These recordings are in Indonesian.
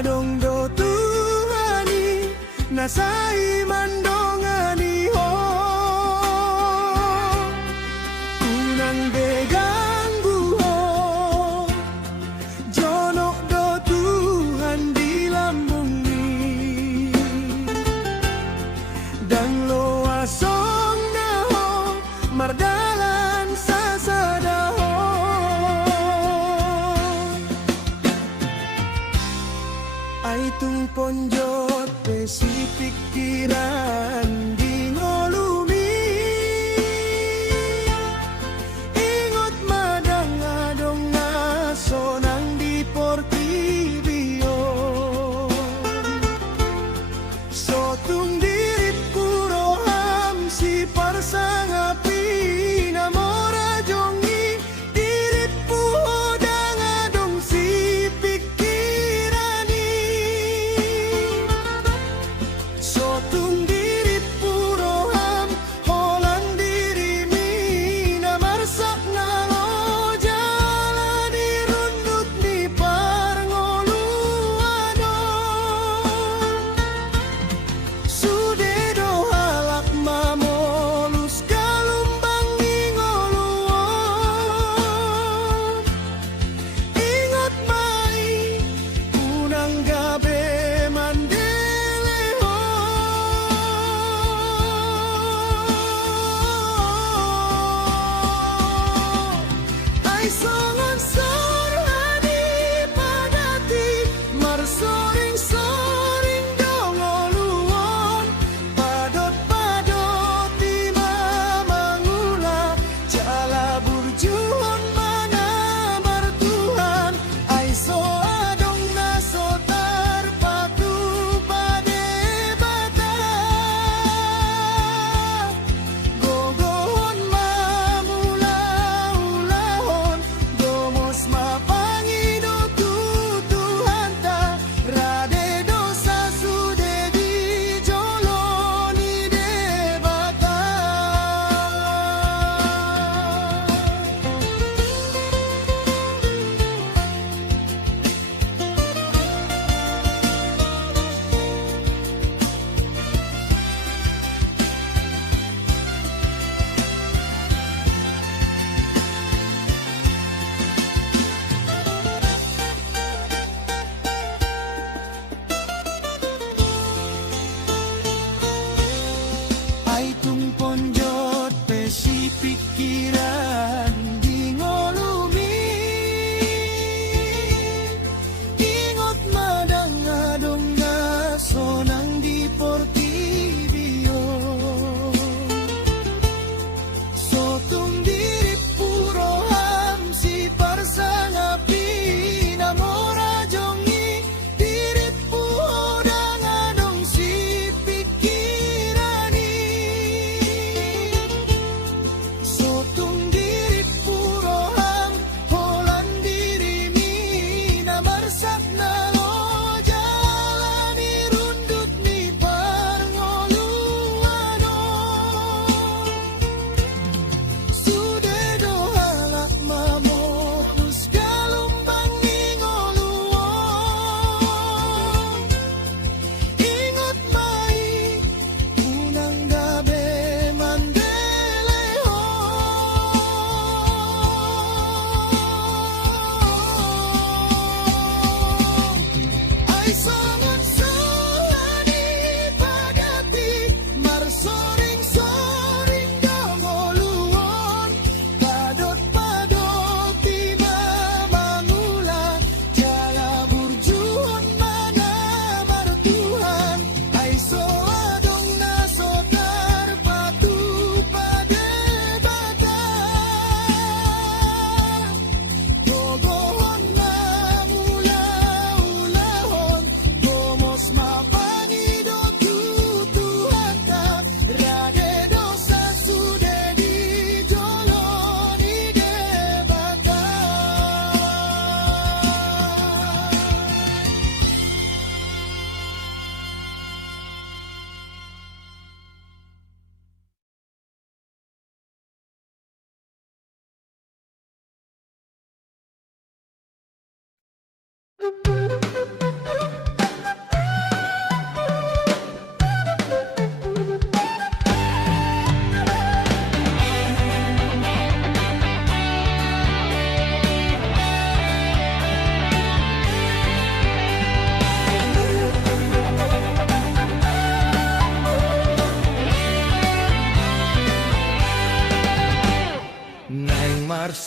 adong do Tuhani nasai mandongani ho kunang begang buho jono do Tuhan di lambungi dan lo asong naho mardalan sasadaho ay tung ponjot besi pikiran di ngolumi ingot madang adong naso nang di portibio so tung dirip kuroham si parsangapi namora jongi dirip puhodang adong si pikirani so tung dirip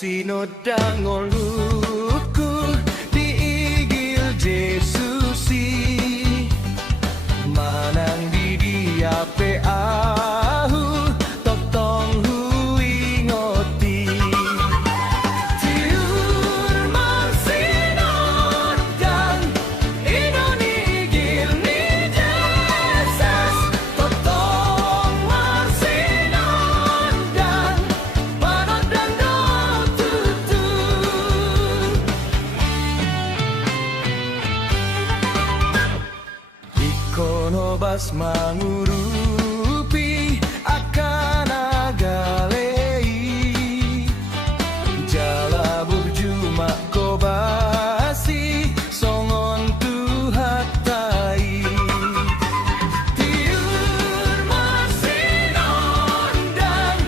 sinodang oluku diigil Jesusi manang di dia pe ahu totong hui ngoti tiur marsinodang inonigil ni Jesus totong marsinodang panodang do tutu ikono bas mangurupi akan agalei jala burjuma kobasi songon tuhatai tiur marsinodang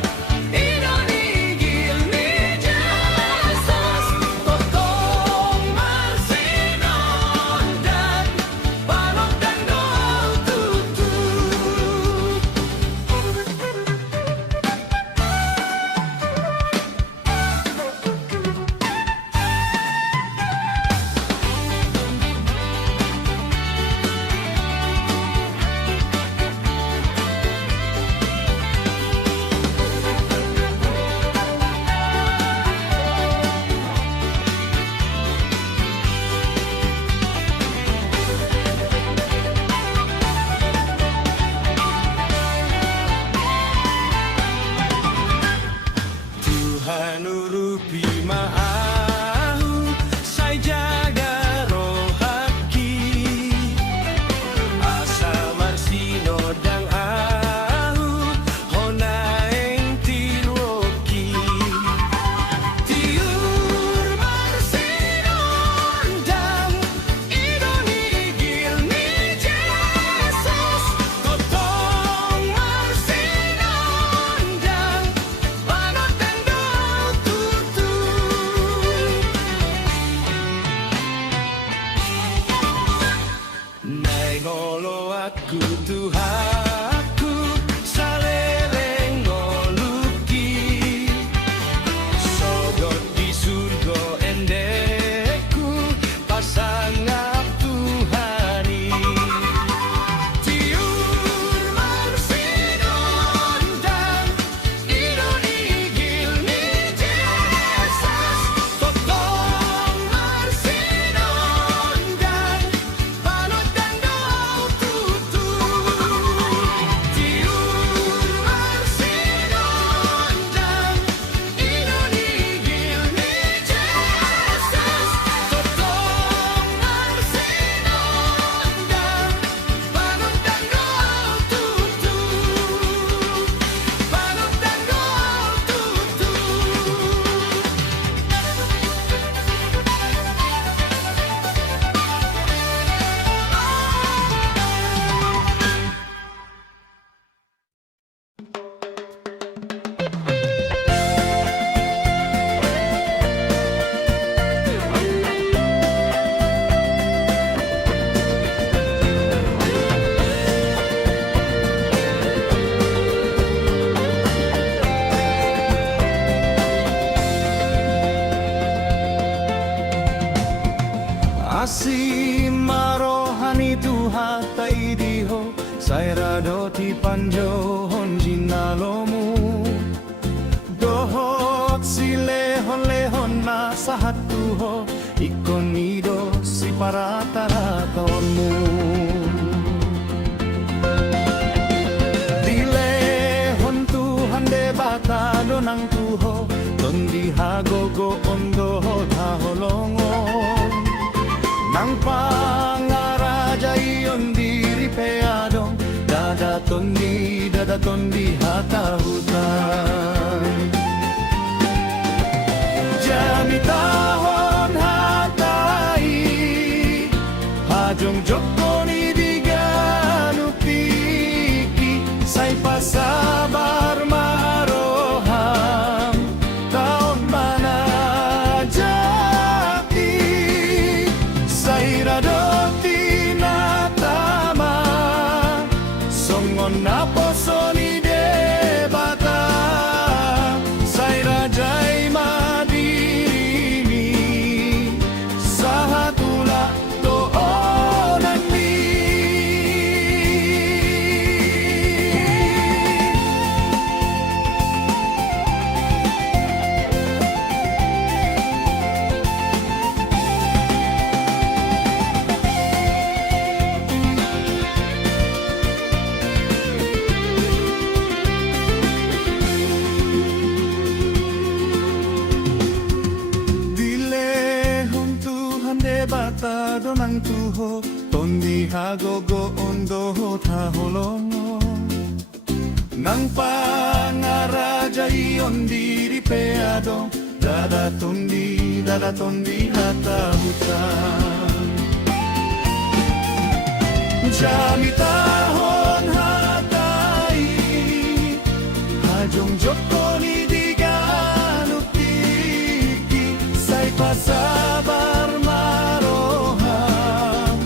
inonigil ni Jesus totong marsinodang panodang do tutu Tuhan urupi maahu sai jaga rohaki asa marsinodang ahu hona eng tiroki tiur marsinodang inonigil ni Jesus totong marsinodang panodang do tutu nai ngolo aku Tuhanku salereng ngoluki sogot di surga endeku pasangap Tuhani tiur marsinodang inonigil ni Jesus totong marsinodang panodang do tutu tiur marsinodang inonigil ni Jesus totong marsinodang panodang do tutu panodang do tutu Asi marohani Tuhan taidiho saira doti panjo honjinalomu dohot si lehon na sahat tuho ikonido si parataratonmu dilehon Tuhan debata donang tuho tondi hagogo ondo taholongon nang pangaraja iyon diri peadong dadaton di hatahutan jami tahon hatai hajong jokoni diganupiki say pasabar maroham taon manajati Sairadoti natama songon naposoni debata Sairajai madi ho tondi hagogo ondo taholongo nang pangaraja iyon diri peado dada tondi hatahutan jami tahon hatai hajong joko ni diganutiki say pasabar maroham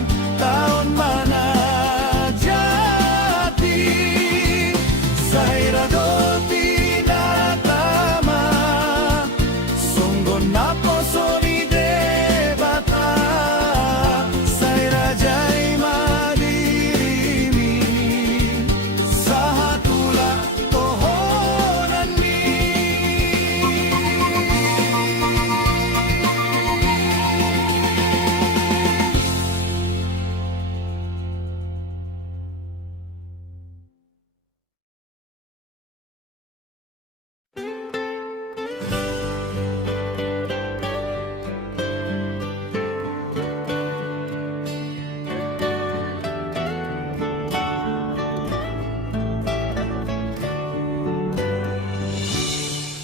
taon mana jati say radoti na tama sunggon napo soni debata say rajay madirimi sa hatula tohonan mi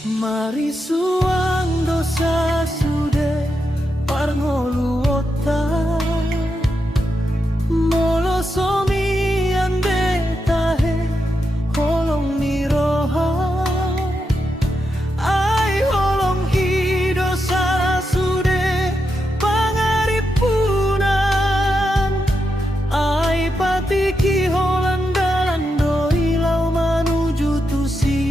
Mari suang dosa sude parngoluota molo somian betahe holong ni roha ai holong i dosa sude pangaripunan ai patiki holang dalan doi lau manuju tusi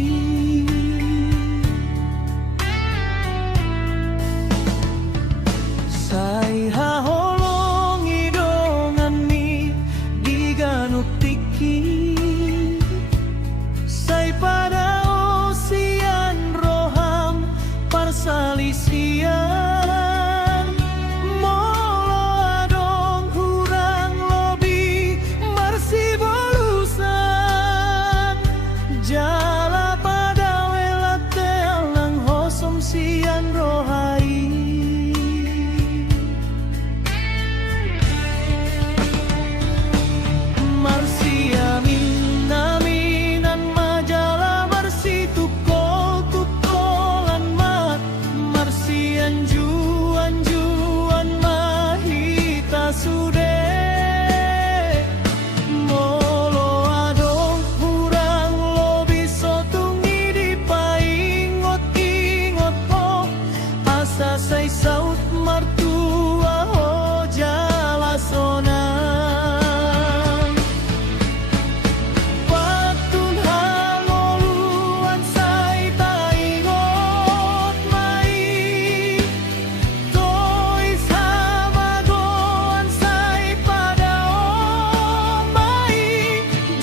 say haholong idongan ni diganutiki say pada osian roham parsalisian molo adong hurang lobi marsi bolusan jala pada welate alang hosom sian rohai say saut martua ho jala sonang patun haloluan say taingot mai toy sama goan say pada mai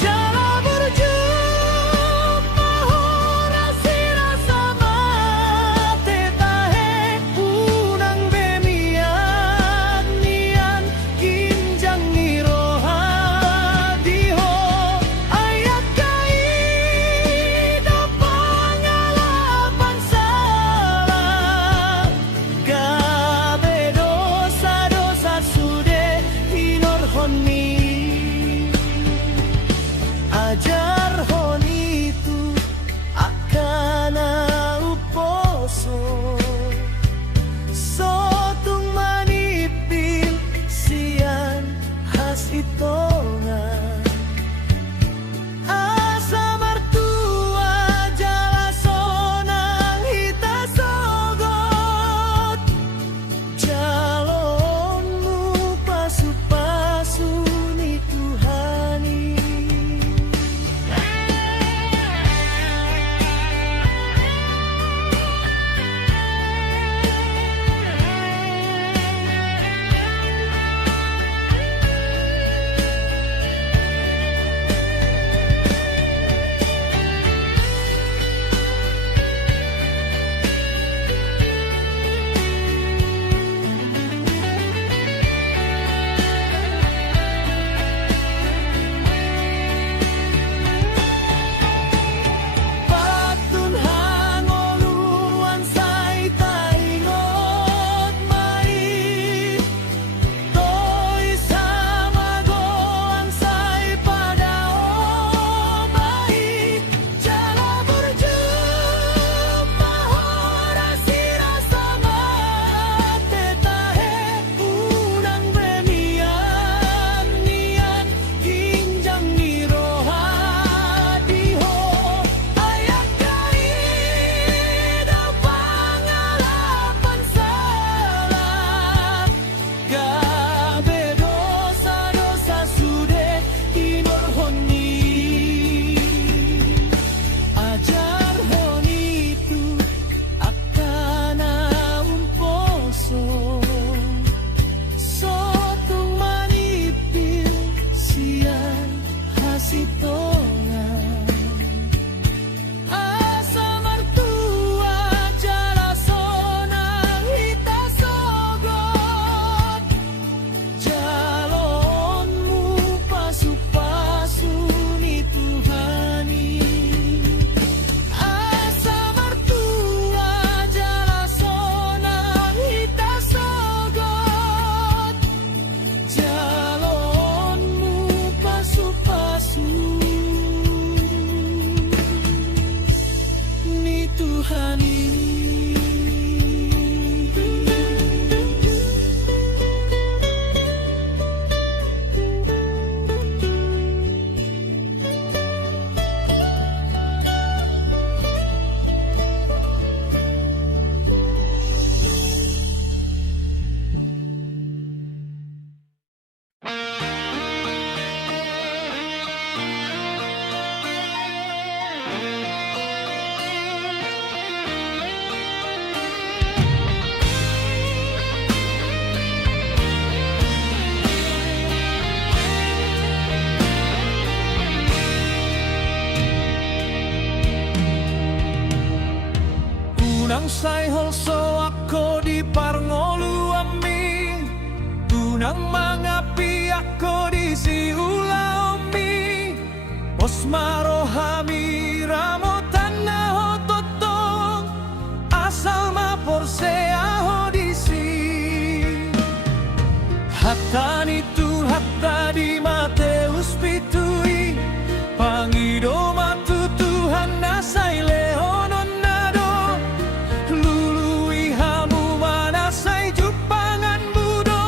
jala berjup mahora sira sama tetahe unang bemian nian kinjang ni roha diho ayat kai do pangalapan salah gabe dosa sude hinor honi ajar honi itu akan uposo sotung manipil sian has itongan asa martua jala sonang hita sogot jalonmu pasu-pasu ni Tuhani sai holso ako di parngolu ami tunang mangapi ako di si ula omi osmaro hami ramo tanah totong asal maporse aho di si hatani tu hatta di Mateus pitui pangido matu Tuhan nasai lehonon nado lului hamu manasai jupangan budo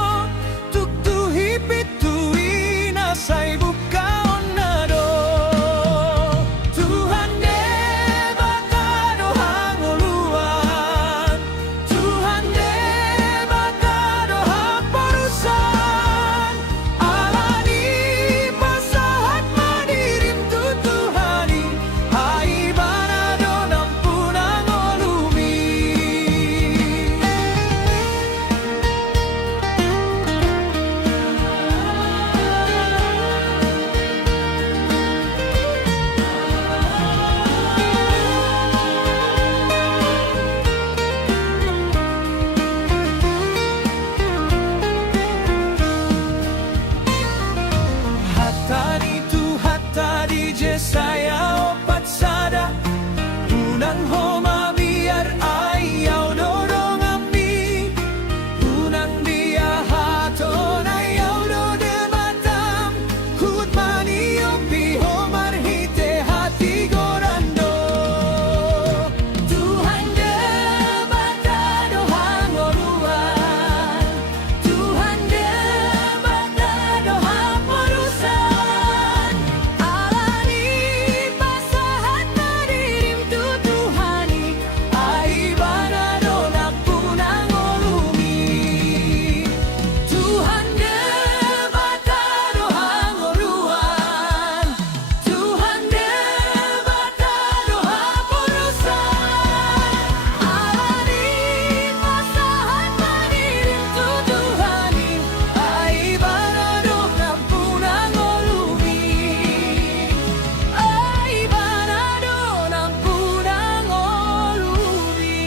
tuk tuhi pitui nasai bukaon nado Tuhan de bakado hangoluan Tuhan de bakado haporusan alani pasahat madirim tu Tuhani hai banado nampunang olumi Hatani tu hatadi je saya opat sada unang homa biar ayaw dodong ami unang dia haton ayaw do de matam hut maniyo piho marhite hati gorando Tuhan de batado hangoruan Tuhan de batado haporusan alani pasahat madirim tu Tuhani ai banado napunang olumi Tuhan de batado hangoruan Tuhan de batado haporusan alani pasahat madirim tu Tuhani ai banado napunang olumi ai banado napunang olumi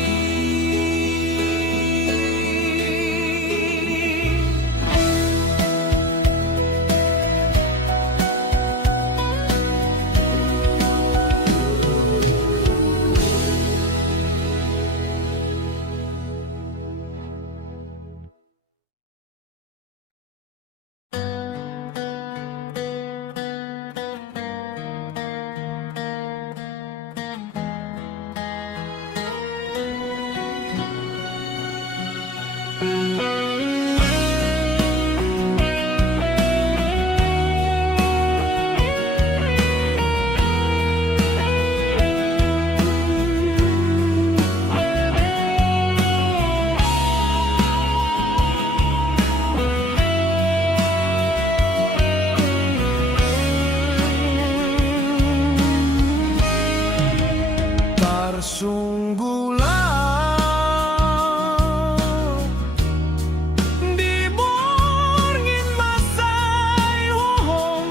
Tarsunggulah di borngin masai hohong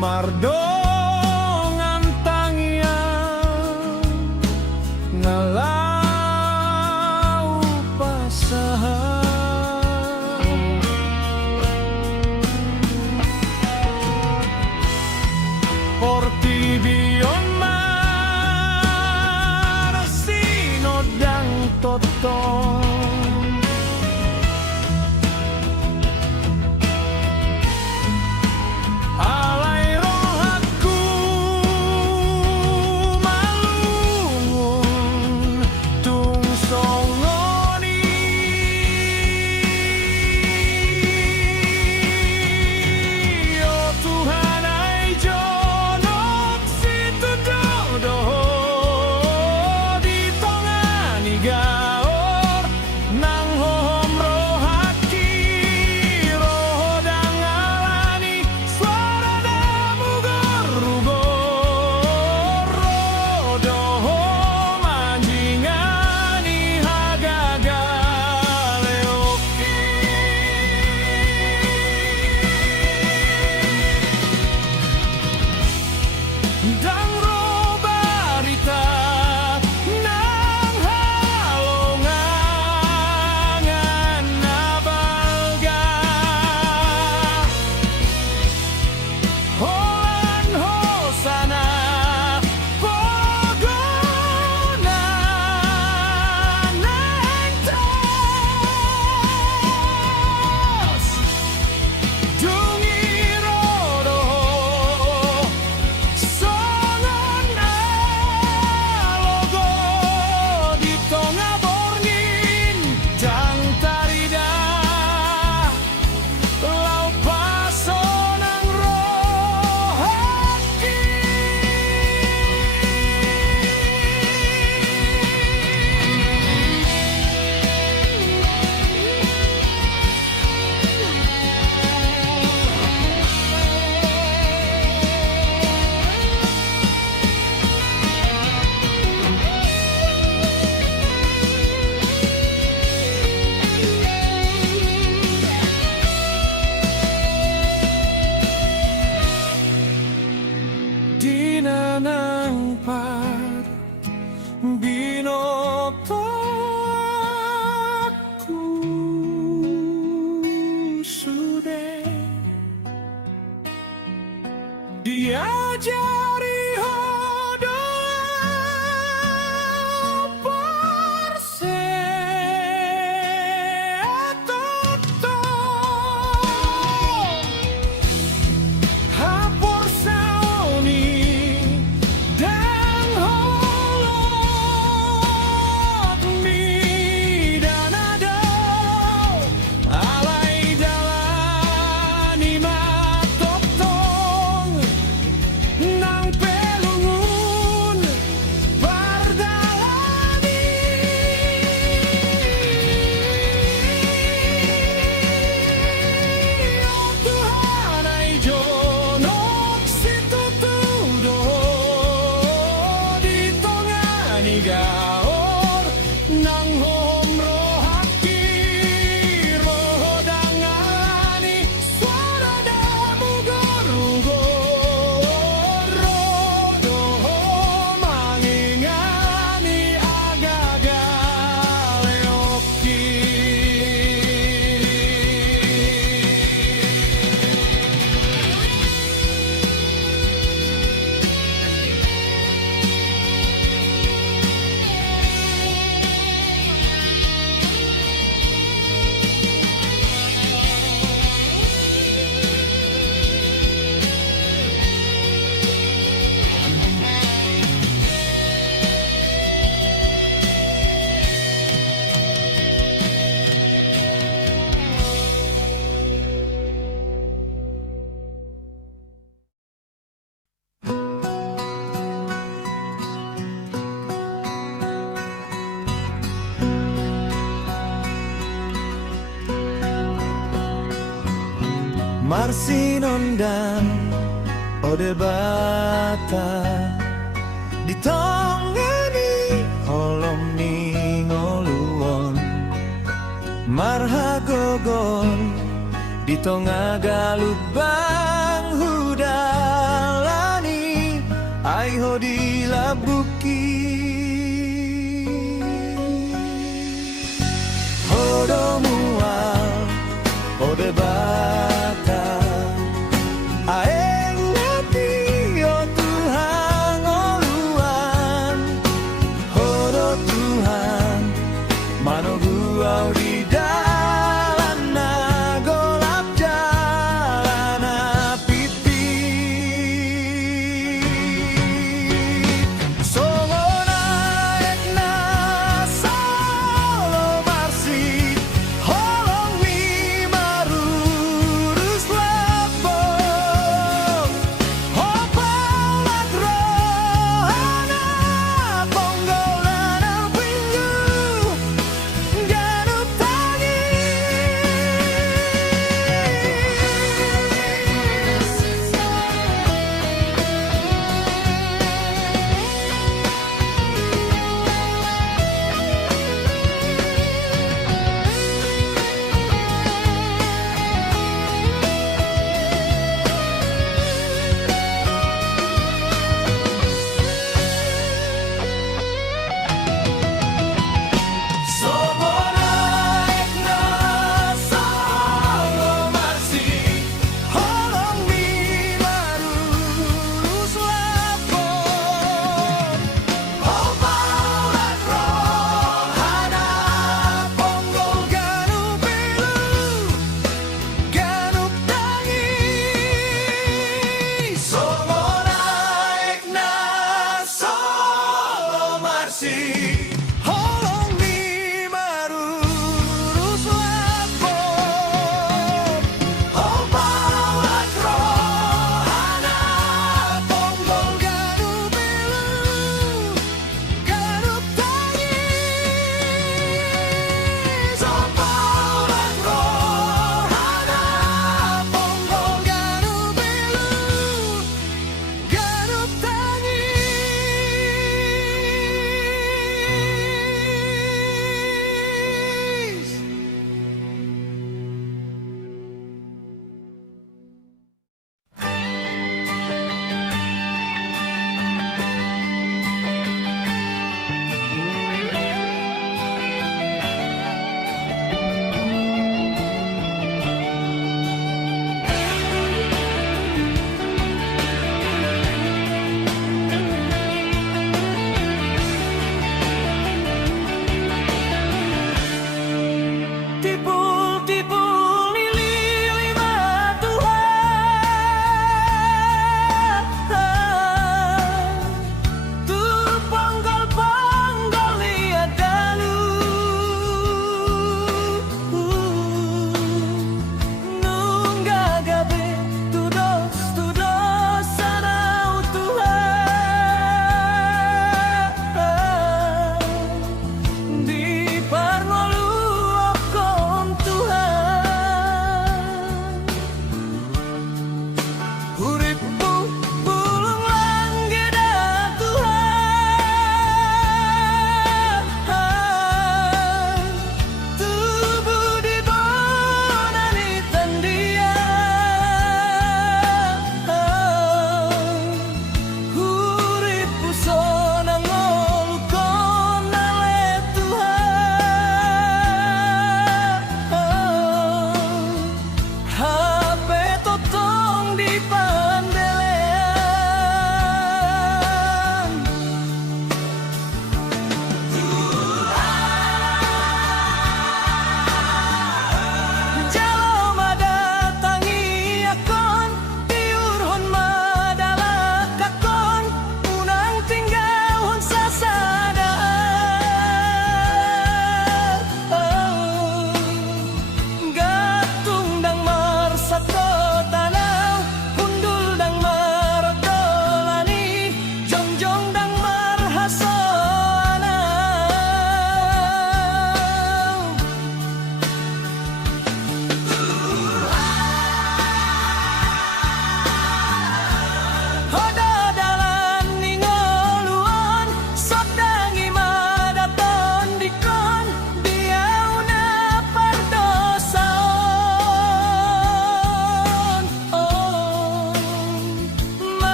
mardong antangnya ngalau pasahan Portibion diajari hodoh perseototo hapor saoni dan holot mi danado alai jalani matotong nang pelungun bardalani oh Tuhan ai jonok situtudo di tongani gaor nang homro haki rohodangani suara damu gorugor rodo mangingani agagaleoki. Marsinon dan Odebata ditongani holom ningoluon marhagogon ditonga galubang hudalani aiho dilabuki hodomual Odebata aeng ngati o Tuhan oluan horo Tuhan mano guau di dalam nagolap jalan pipi songo naik na solo marsi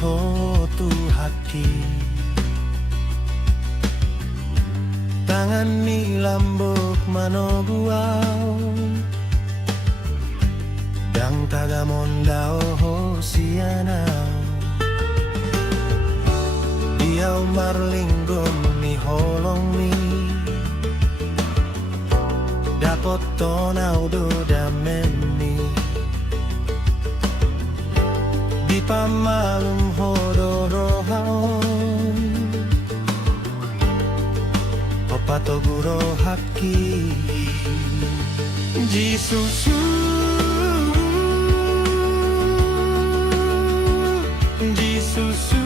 ho tu haki tangan ni lambok manoguau dang tagamondao ho sianau diau marlinggom ni holong ni dapot tonau do dameni di pamalum hodorohaon opatoguro haki jisusu jisusu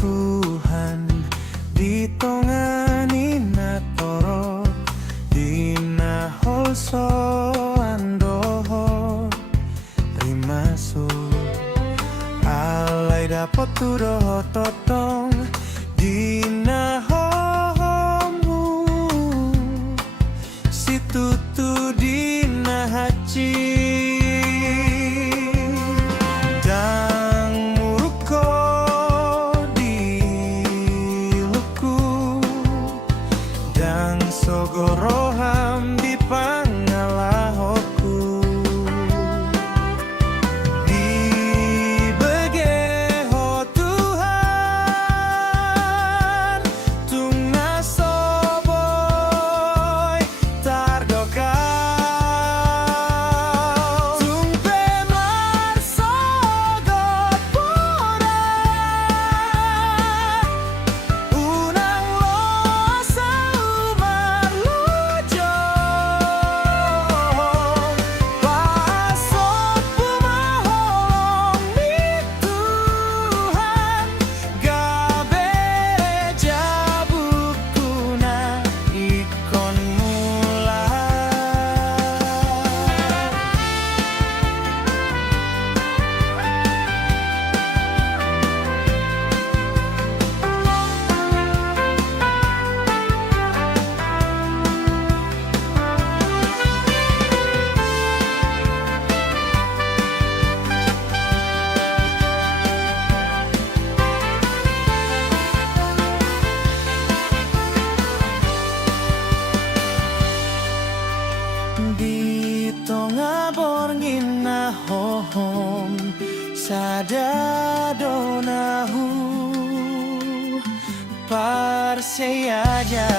Tuhan di tongani natoro dina holso andoho rimasu alai dapot tudoho totong dina homu situtu dina haci sogoroham di pangalahoku di begeho Tuhan tungna soboy tardokau tung pemar sogot pura unang losa Sada donahu Parseaja